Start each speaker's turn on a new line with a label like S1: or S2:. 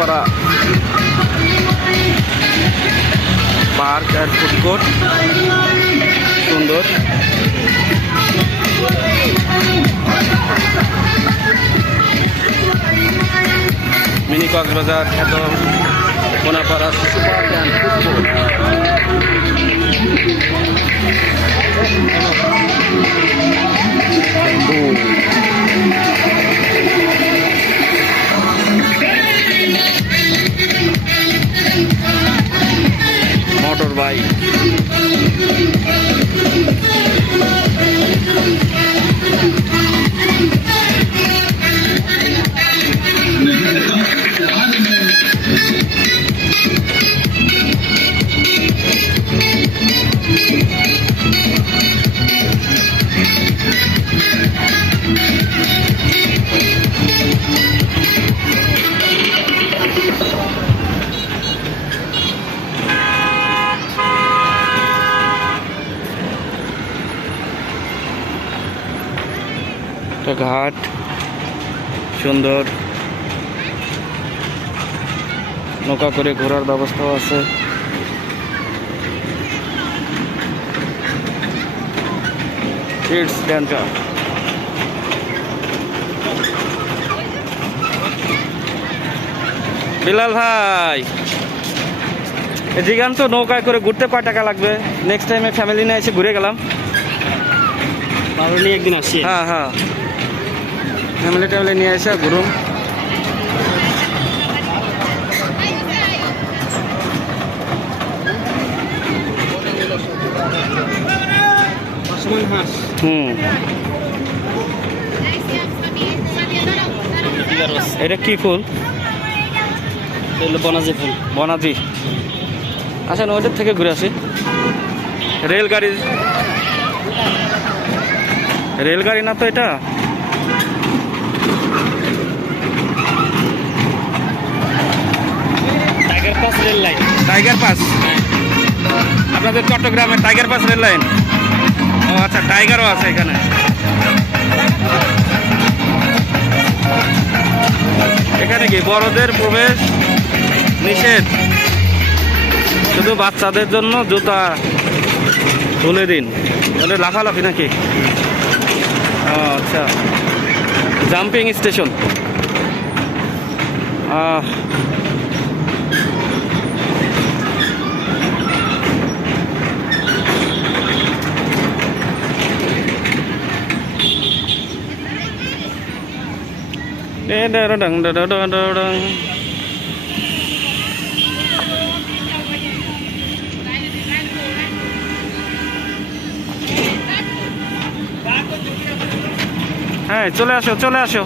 S1: করা পার্ক আর ফুডকোর্ট সুন্দর। মিনি কক্সবাজার খ্যাত কোনাপাড়া শিশু পার্ক একটা ঘাট সুন্দর। নৌকা করে ঘোরার ব্যবস্থাও আছে। বিলাল ভাই এদিকান তো নৌকায় করে ঘুরতে কয় টাকা লাগবে? নেক্সট টাইমে ফ্যামিলি নিয়ে এসে ঘুরে গেলাম।
S2: একদিন আসছি
S1: হ্যাঁ হ্যাঁ। ফ্যামিলি ট্যামিলি নিয়ে এসে ঘুরুন হুম। এটা কি ফুল?
S2: বনাজি ফুল।
S1: বনাজি। আচ্ছা নদীর থেকে ঘুরে আসি। রেলগাড়ি রেলগাড়ি না তো এটা
S2: Tiger Pass rail line
S1: Tiger Pass আপনাদের চট্টগ্রামের টাইগার পাস রেল লাইন ও আচ্ছা টাইগারও আছে এখানে। এখানে কি বড়দের প্রবেশ নিষেধ? শুধু বাচ্চাদের জন্য জুতা তুলে দিন। ওটা লাফালাফি নাকি? ও আচ্ছা। Jumping station. আহ Da-da-da-dang-da-da-da-dang. হ্যাঁ চলে আসো চলে আসো